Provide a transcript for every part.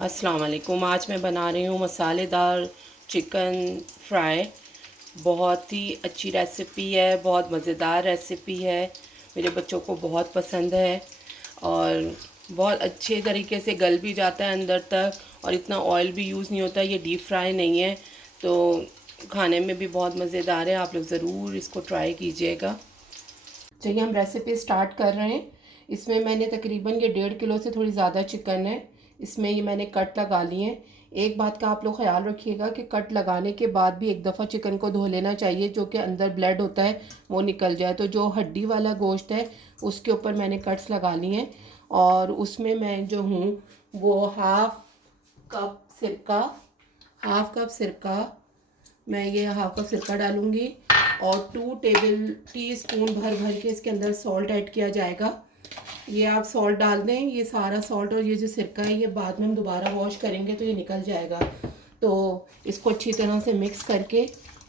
अस्सलाम वालेकुम। आज मैं बना रही हूँ मसालेदार चिकन फ्राई। बहुत ही अच्छी रेसिपी है, बहुत मज़ेदार रेसिपी है। मेरे बच्चों को बहुत पसंद है और बहुत अच्छे तरीके से गल भी जाता है अंदर तक, और इतना ऑयल भी यूज़ नहीं होता। ये डीप फ्राई नहीं है, तो खाने में भी बहुत मज़ेदार है। आप लोग ज़रूर इसको ट्राई कीजिएगा। चलिए हम रेसिपी स्टार्ट कर रहे हैं। इसमें मैंने तकरीबन ये 1.5 किलो से थोड़ी ज़्यादा चिकन है। इसमें ये मैंने कट लगा लिए हैं। एक बात का आप लोग ख्याल रखिएगा कि कट लगाने के बाद भी एक दफ़ा चिकन को धो लेना चाहिए, जो कि अंदर ब्लड होता है वो निकल जाए। तो जो हड्डी वाला गोश्त है उसके ऊपर मैंने कट्स लगा लिए हैं, और उसमें मैं जो हूँ वो हाफ कप सिरका मैं ये हाफ कप सिरका डालूंगी, और 2 टेबल टी स्पून भर भर के इसके अंदर सॉल्ट ऐड किया जाएगा। ये आप सॉल्ट डाल दें, ये सारा सॉल्ट और ये जो सिरका है ये बाद में हम दोबारा वॉश करेंगे तो ये निकल जाएगा। तो इसको अच्छी तरह से मिक्स करके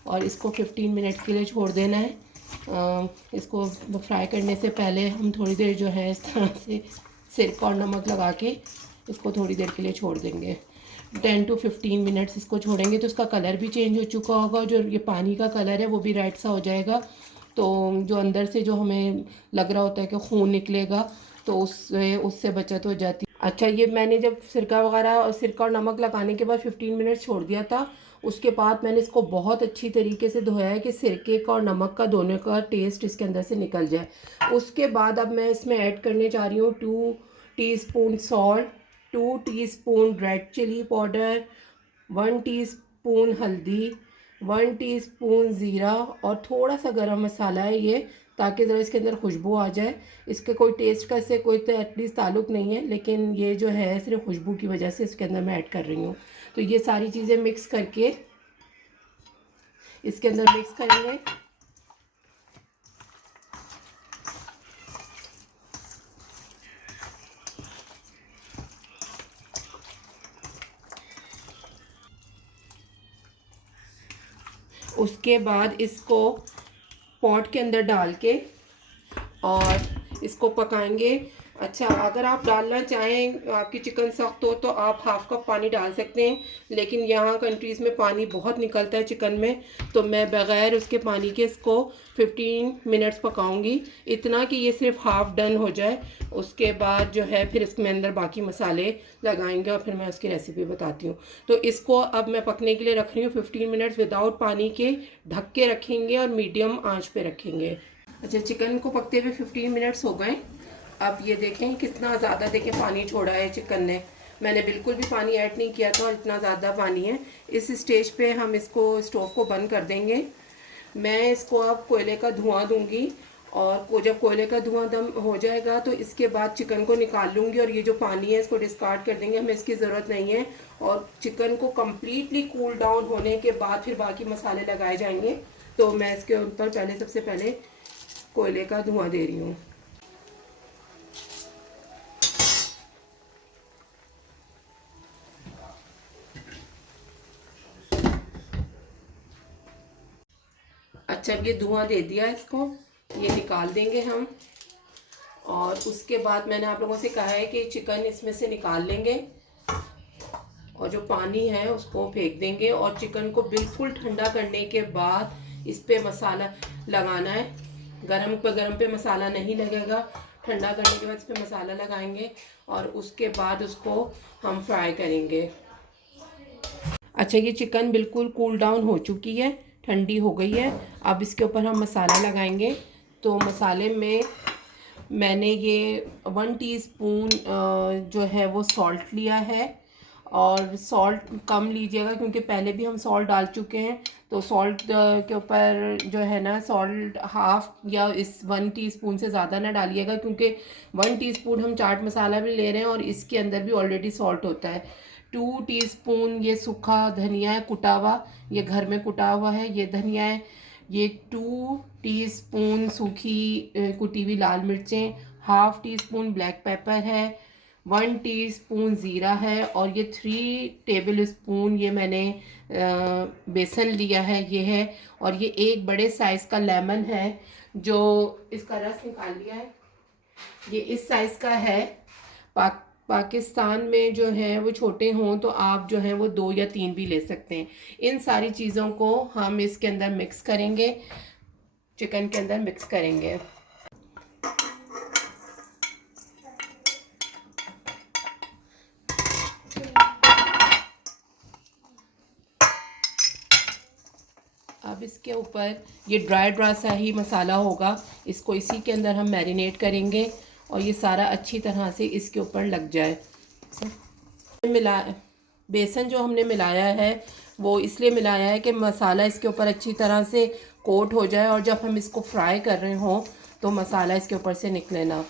और इसको 15 मिनट के लिए छोड़ देना है। इसको फ्राई करने से पहले हम थोड़ी देर जो है इस तरह से सिरका और नमक लगा के इसको थोड़ी देर के लिए छोड़ देंगे। 10 to 15 मिनट्स इसको छोड़ेंगे तो इसका कलर भी चेंज हो चुका होगा। जो ये पानी का कलर है वो भी रेड सा हो जाएगा। तो जो अंदर से जो हमें लग रहा होता है कि खून निकलेगा, तो उससे बचत हो जाती। अच्छा, ये मैंने जब सिरका वगैरह और सिरका और नमक लगाने के बाद 15 मिनट छोड़ दिया था, उसके बाद मैंने इसको बहुत अच्छी तरीके से धोया है कि सिरके का और नमक का दोनों का टेस्ट इसके अंदर से निकल जाए। उसके बाद अब मैं इसमें ऐड करने जा रही हूँ 2 teaspoon salt, 2 teaspoon red chilli powder, 1 teaspoon हल्दी, 1 टीस्पून ज़ीरा, और थोड़ा सा गरम मसाला है ये, ताकि ज़रा इसके अंदर खुशबू आ जाए। इसके कोई टेस्ट का इससे कोई तो एटलीस्ट ताल्लुक़ नहीं है, लेकिन ये जो है सिर्फ खुशबू की वजह से इसके अंदर मैं ऐड कर रही हूँ। तो ये सारी चीज़ें मिक्स करके इसके अंदर मिक्स करेंगे। उसके बाद इसको पॉट के अंदर डाल के और इसको पकाएंगे। अच्छा, अगर आप डालना चाहें, आपकी चिकन सख्त हो तो आप हाफ कप पानी डाल सकते हैं, लेकिन यहाँ कंट्रीज़ में पानी बहुत निकलता है चिकन में, तो मैं बग़ैर उसके पानी के इसको 15 मिनट्स पकाऊंगी, इतना कि ये सिर्फ हाफ डन हो जाए। उसके बाद जो है फिर इसमें अंदर बाकी मसाले लगाएंगे और फिर मैं उसकी रेसिपी बताती हूँ। तो इसको अब मैं पकने के लिए रख रही हूँ 15 मिनट्स विदाउट पानी के। ढक के रखेंगे और मीडियम आंच पे रखेंगे। अच्छा, चिकन को पकते हुए 15 मिनट्स हो गए। अब ये देखें कितना ज़्यादा, देखें पानी छोड़ा है चिकन ने। मैंने बिल्कुल भी पानी ऐड नहीं किया था और इतना ज़्यादा पानी है। इस स्टेज पे हम इसको स्टोव को बंद कर देंगे। मैं इसको अब कोयले का धुआं दूंगी, और जब कोयले का धुआं दम हो जाएगा तो इसके बाद चिकन को निकाल लूँगी, और ये जो पानी है इसको डिस्कार्ड कर देंगे, हमें इसकी ज़रूरत नहीं है। और चिकन को कम्प्लीटली कूल डाउन होने के बाद फिर बाकी मसाले लगाए जाएंगे। तो मैं इसके ऊपर सबसे पहले कोयले का धुआं दे रही हूँ। अच्छा, अब ये धुआं दे दिया, इसको ये निकाल देंगे हम। और उसके बाद मैंने आप लोगों से कहा है कि चिकन इसमें से निकाल लेंगे और जो पानी है उसको फेंक देंगे, और चिकन को बिल्कुल ठंडा करने के बाद इस पे मसाला लगाना है। गरम पे मसाला नहीं लगेगा, ठंडा करने के बाद इस पे मसाला लगाएंगे और उसके बाद उसको हम फ्राई करेंगे। अच्छा, ये चिकन बिल्कुल कूल डाउन हो चुकी है, ठंडी हो गई है। अब इसके ऊपर हम मसाला लगाएंगे। तो मसाले में मैंने ये 1 टीस्पून जो है वो सॉल्ट लिया है, और सॉल्ट कम लीजिएगा क्योंकि पहले भी हम सॉल्ट डाल चुके हैं। तो सॉल्ट के ऊपर जो है ना, सॉल्ट हाफ या इस 1 टीस्पून से ज़्यादा ना डालिएगा, क्योंकि 1 टीस्पून हम चाट मसाला भी ले रहे हैं और इसके अंदर भी ऑलरेडी सॉल्ट होता है। 2 टीस्पून ये सूखा धनिया है कुटा हुआ, ये घर में कुटा हुआ है, ये धनिया है। ये 2 टीस्पून सूखी कुटी हुई लाल मिर्चें, हाफ टीस्पून ब्लैक पेपर है, 1 टीस्पून ज़ीरा है, और ये 3 टेबल स्पून ये मैंने बेसन लिया है, ये है। और ये एक बड़े साइज़ का लेमन है जो इसका रस निकाल लिया है, ये इस साइज़ का है। पाकिस्तान में जो है वो छोटे हों तो आप जो है वो 2 या 3 भी ले सकते हैं। इन सारी चीज़ों को हम इसके अंदर मिक्स करेंगे, चिकन के अंदर मिक्स करेंगे। अब इसके ऊपर ये ड्राई सा ही मसाला होगा, इसको इसी के अंदर हम मैरिनेट करेंगे और ये सारा अच्छी तरह से इसके ऊपर लग जाए। बेसन जो हमने मिलाया है वो इसलिए मिलाया है कि मसाला इसके ऊपर अच्छी तरह से कोट हो जाए और जब हम इसको फ्राई कर रहे हों तो मसाला इसके ऊपर से निकले ना।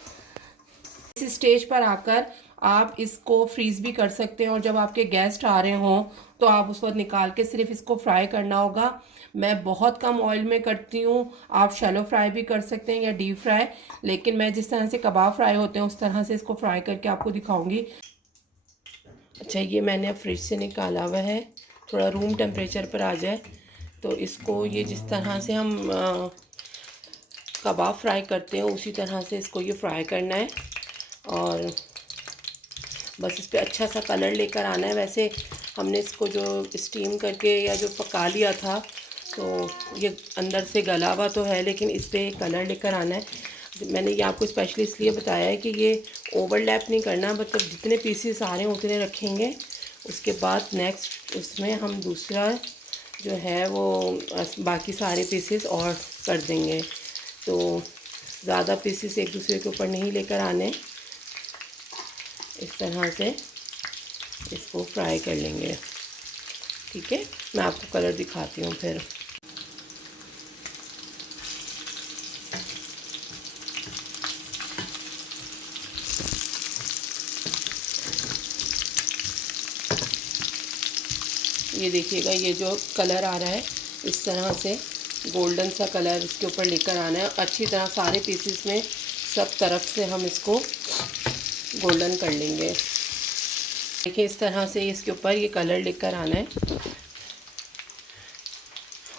इस स्टेज पर आकर आप इसको फ्रीज़ भी कर सकते हैं और जब आपके गेस्ट आ रहे हों तो आप उस वक्त निकाल के सिर्फ इसको फ्राई करना होगा। मैं बहुत कम ऑयल में करती हूँ, आप शैलो फ्राई भी कर सकते हैं या डीप फ्राई, लेकिन मैं जिस तरह से कबाब फ्राई होते हैं उस तरह से इसको फ्राई करके आपको दिखाऊंगी। अच्छा, ये मैंने अब फ्रिज से निकाला हुआ है, थोड़ा रूम टेम्परेचर पर आ जाए तो इसको ये जिस तरह से हम कबाब फ्राई करते हैं उसी तरह से इसको ये फ्राई करना है और बस इस पर अच्छा सा कलर लेकर आना है। वैसे हमने इसको जो स्टीम करके या जो पका लिया था तो ये अंदर से गला हुआ तो है, लेकिन इस पर कलर लेकर आना है। मैंने ये आपको स्पेशली इसलिए बताया है कि ये ओवरलैप नहीं करना, मतलब जितने पीसेस आ रहे हैं उतने रखेंगे। उसके बाद नेक्स्ट उसमें हम दूसरा जो है वो बाकी सारे पीसेस और कर देंगे, तो ज़्यादा पीसेस एक दूसरे के ऊपर नहीं लेकर आने। इस तरह से इसको फ्राई कर लेंगे। ठीक है, मैं आपको कलर दिखाती हूँ फिर। ये देखिएगा, ये जो कलर आ रहा है इस तरह से गोल्डन सा कलर इसके ऊपर लेकर आना है। अच्छी तरह सारे पीसेस में सब तरफ से हम इसको गोल्डन कर लेंगे। देखिए इस तरह से इसके ऊपर ये कलर लेकर आना है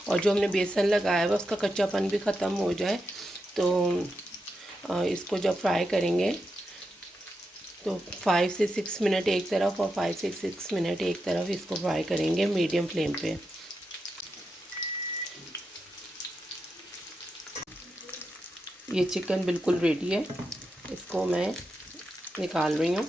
और जो हमने बेसन लगाया हुआ उसका कच्चापन भी ख़त्म हो जाए। तो इसको जब फ्राई करेंगे तो 5 से 6 मिनट एक तरफ और 5 से 6 मिनट एक तरफ इसको फ्राई करेंगे मीडियम फ्लेम पे। ये चिकन बिल्कुल रेडी है, इसको मैं निकाल रही हूँ।